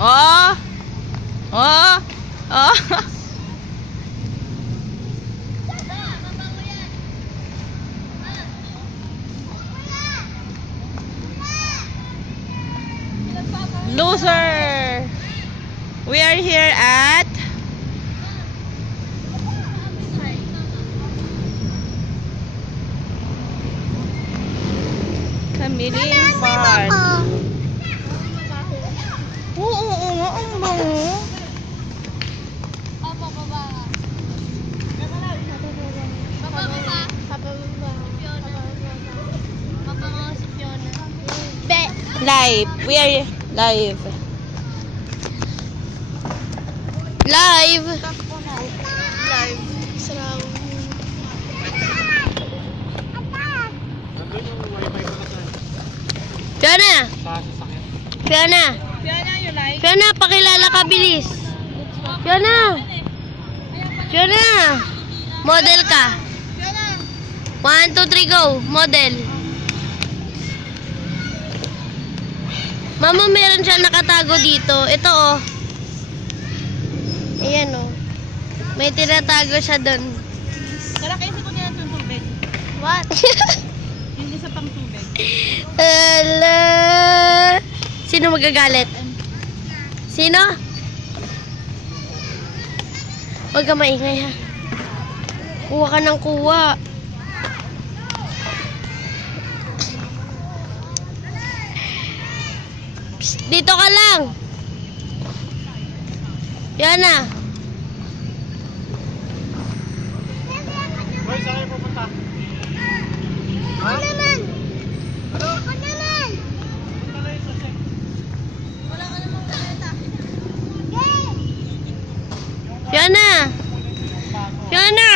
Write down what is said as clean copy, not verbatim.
Oh! Oh! Oh! Loser! We are here at Camiling Park. Oo nga, ang bango. Live. We are live. Live. Live. Sarap. Fiona. Fiona. Fiona, you like? Fiona, pakilala ka, bilis. Fiona. Fiona. Model ka. Fiona. 1, 2, 3, go. Model. Mama, meron siya nakatago dito. Ito, oh. Ayan, oh. May tinatago siya doon. Tara, kayo ko nila itong tubig. What? Yung isa pang tubig. Hello. Sino magagalit? Sino? Huwag ka maingay, ha. Kuha ka ng kuha. Psst, dito ka lang. Yan na. Boy, saan kayo pupunta? Ako naman! Ako naman! Wala ka namang kaleta. Yan na. Yan na.